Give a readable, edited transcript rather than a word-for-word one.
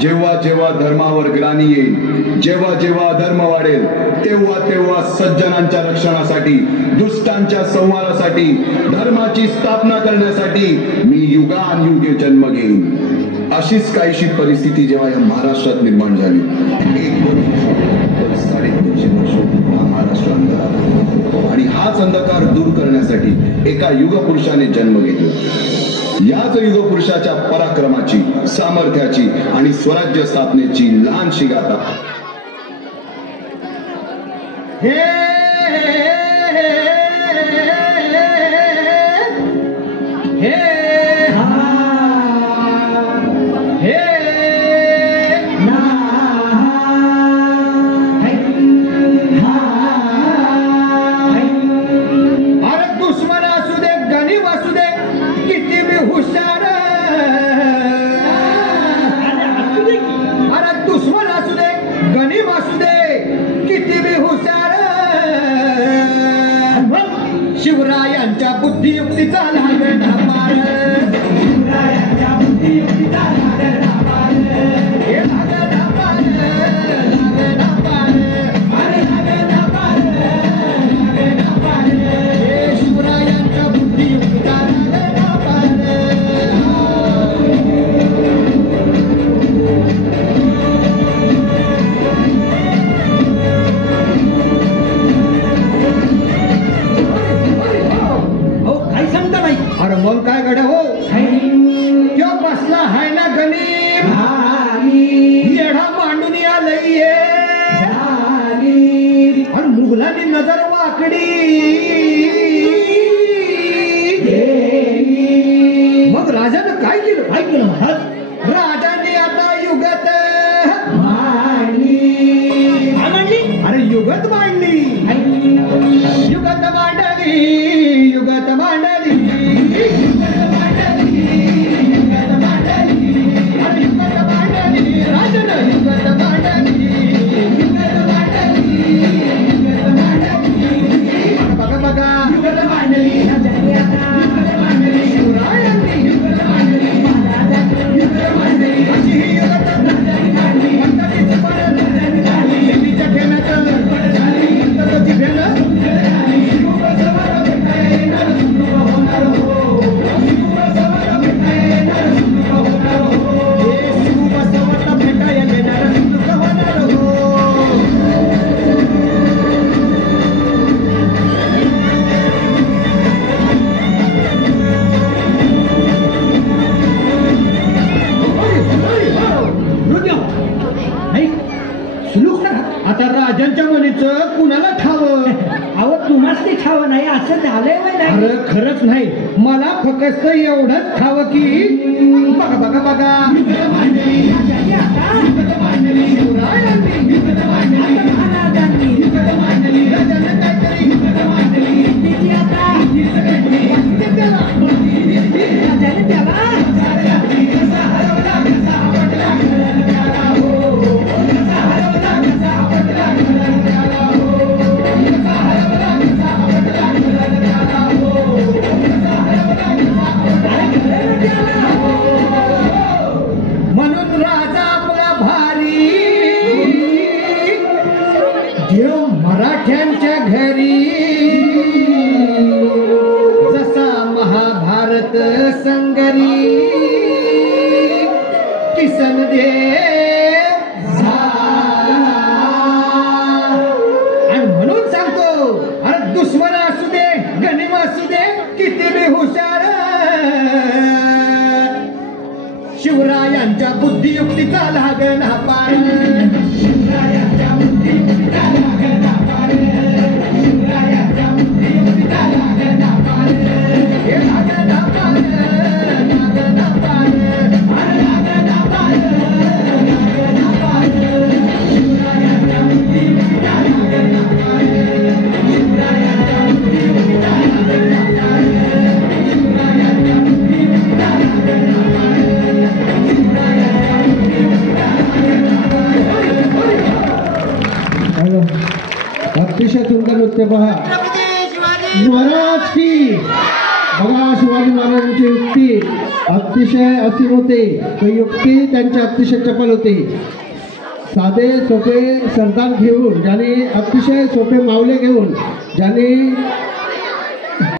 जेव्हा जेव्हा धर्मावर ग्लानी येईल, जेव्हा जेव्हा अधर्म वाढेल, तेव्हा तेव्हा सज्जनांच्या रक्षणासाठी, दुष्टांच्या संहारासाठी, धर्माची स्थापना करण्यासाठी मी युगानुयुगे जन्म घेईन. अशीच काहीशी परिस्थिती जेव्हा या महाराष्ट्रात निर्माण झाली. 350 वर्ष हा महाराष्ट्र अंधार, आणि हाच अंधकार दूर करण्यासाठी एका युगपुरुषाने जन्म घेतला. याच युगपुरुषाच्या पराक्रमाची, सामर्थ्याची आणि स्वराज्य स्थापनेची लहानशी गाथा. शिवरायांच्या बुद्धियुक्तीचा लागणा पार, शिवरायांच्या बुद्धियुक्तीचा लागणा पार, हे लागणा पार, लागणा पार, अरे लागणा पार, लागणा पार, हे शिवरायांच्या बुद्धियुक्तीचा लागणा पार. अरे मग काय गड्या हो, क्यों बसला है ना गणित येढा मांडून आलंय, आणि मुघलांनी नजर वाकडी, मग राजानं काय केलं? काय केलं महाराज? राजाने आता युगत मांडली. अरे युगत मांडली, युगत मांडली, युगत मांडली, राजांच्या मनीचं कुणाला ठावं? अहो तुम्हाच ते ठाव नाही असं झालंय. अरे खरंच नाही, मला फक्त एवढंच ठावं की बघा बघा बघा म्हणून राजा आपला भारी देव मराठ्यांच्या घरी, जसा महाभारत संगरी किसन देव झाला. आणि म्हणून सांगतो, अरे दुश्मन असू दे, गनिम असू दे, किती बी हुशार, शिवरायांच्या बुद्धियुक्तीचा लागणा पार, शिवरायांच्या बुद्धियुक्तीचा लागणा पार, शिवरायांच्या बुद्धियुक्तीचा लागणा पार, हे लागणा पार, लागणा पार, अरे लागणा पार, लागणा पार, शिवरायांच्या बुद्धियुक्तीचा लागणा पार, शिवरायांच्या बुद्धियुक्तीचा लागणा पार, शिवरायांच्या बुद्धियुक्तीचा लागणा पार. अतिशय सुंदर नृत्य पहा महाराज की. बघा शिवाजी महाराजांची युक्ती अतिशय असीम होते, तो युक्ती त्यांची अतिशय चपल होती. साधे सोपे सरदार घेऊन ज्याने अतिशय सोपे मावले घेऊन ज्याने